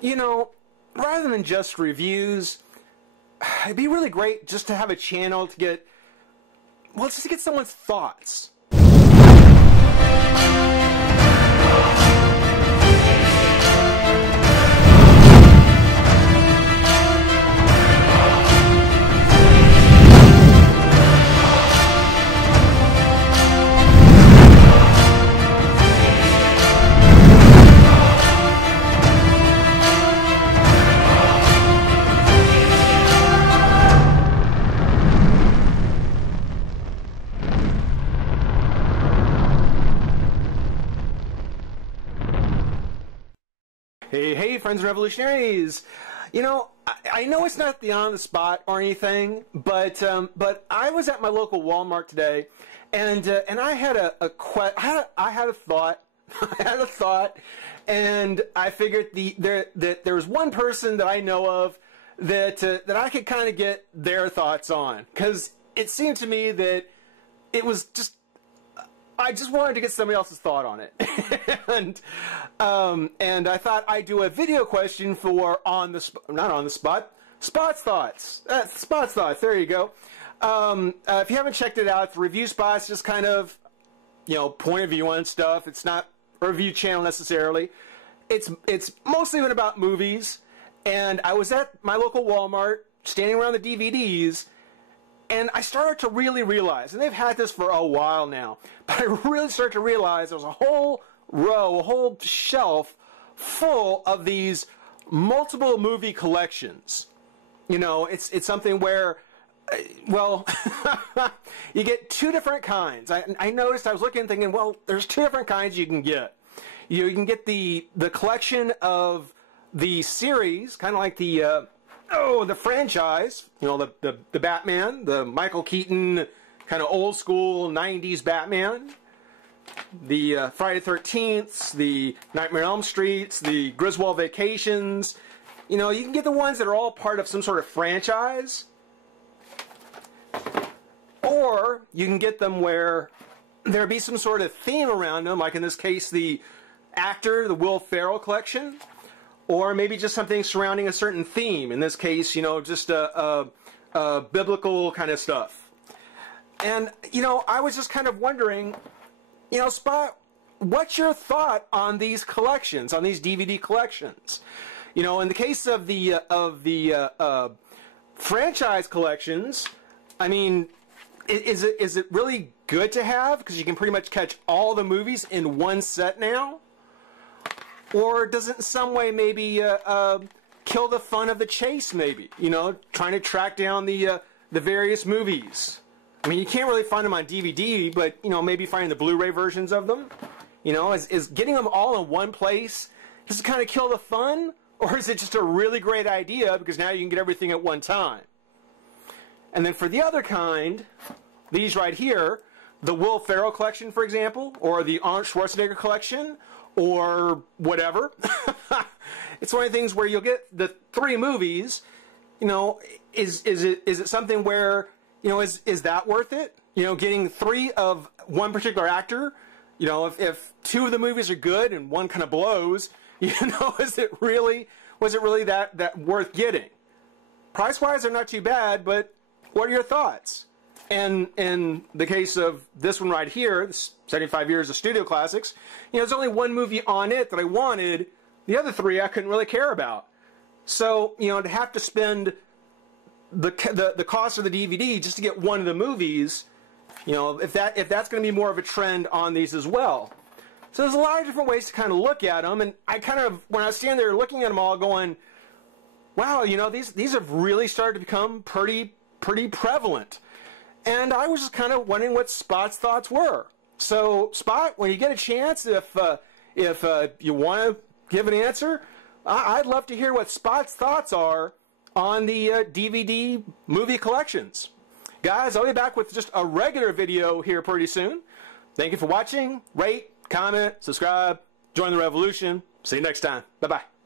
You know, rather than just reviews, it'd be really great just to have a channel to get, well, just to get someone's thoughts. Hey, friends and revolutionaries! You know, I know it's not the on the spot or anything, but I was at my local Walmart today, and I had a thought, I had a thought, and I figured that there was one person that I know of that I could kind of get their thoughts on, because it seemed to me that it was just. I just wanted to get somebody else's thought on it, and I thought I'd do a video question for Spot's thoughts. Spot's thoughts. There you go. If you haven't checked it out, it's Review Spots, just kind of, you know, point of view on stuff. It's not a review channel necessarily. It's mostly been about movies, and I was at my local Walmart, standing around the DVDs. And I started to really realize, and they've had this for a while now, but I really started to realize there was a whole row, a whole shelf full of these multiple movie collections. You know, it's something where, well, you get two different kinds. I noticed, I was looking and thinking, well, there's two different kinds you can get. You can get the collection of the series, kind of like the franchise, you know, the Batman, the Michael Keaton kind of old school 90s Batman, the Friday the 13th, the Nightmare on Elm Streets, the Griswold Vacations. You know, you can get the ones that are all part of some sort of franchise, or you can get them where there be some sort of theme around them, like in this case the actor, the Will Ferrell collection. Or maybe just something surrounding a certain theme. In this case, you know, just a biblical kind of stuff. And, you know, I was just kind of wondering, you know, Spot, what's your thought on these collections, on these DVD collections? You know, in the case of the franchise collections, I mean, is it really good to have? Because you can pretty much catch all the movies in one set now. Or does it in some way maybe kill the fun of the chase, maybe? You know, trying to track down the various movies. I mean, you can't really find them on DVD, but, you know, maybe finding the Blu-ray versions of them. You know, is getting them all in one place, does it kind of kill the fun? Or is it just a really great idea because now you can get everything at one time? And then for the other kind, these right here, the Will Ferrell collection, for example, or the Arnold Schwarzenegger collection, or whatever. It's one of the things where you'll get the three movies. You know, is it something where, you know, is that worth it? You know, getting three of one particular actor. You know, if two of the movies are good and one kind of blows, you know, was it really that worth getting? Price-wise, they're not too bad, but what are your thoughts? And in the case of this one right here, this 75 years of studio classics, you know, there's only one movie on it that I wanted. The other three I couldn't really care about. So, you know, to have to spend the cost of the DVD just to get one of the movies, you know, if that's going to be more of a trend on these as well. So there's a lot of different ways to kind of look at them, and I kind of, when I was standing there looking at them all, going, wow, you know, these have really started to become pretty prevalent. And I was just kind of wondering what Spot's thoughts were. So, Spot, when you get a chance, if you want to give an answer, I'd love to hear what Spot's thoughts are on the DVD movie collections. Guys, I'll be back with just a regular video here pretty soon. Thank you for watching. Rate, comment, subscribe, join the revolution. See you next time. Bye-bye.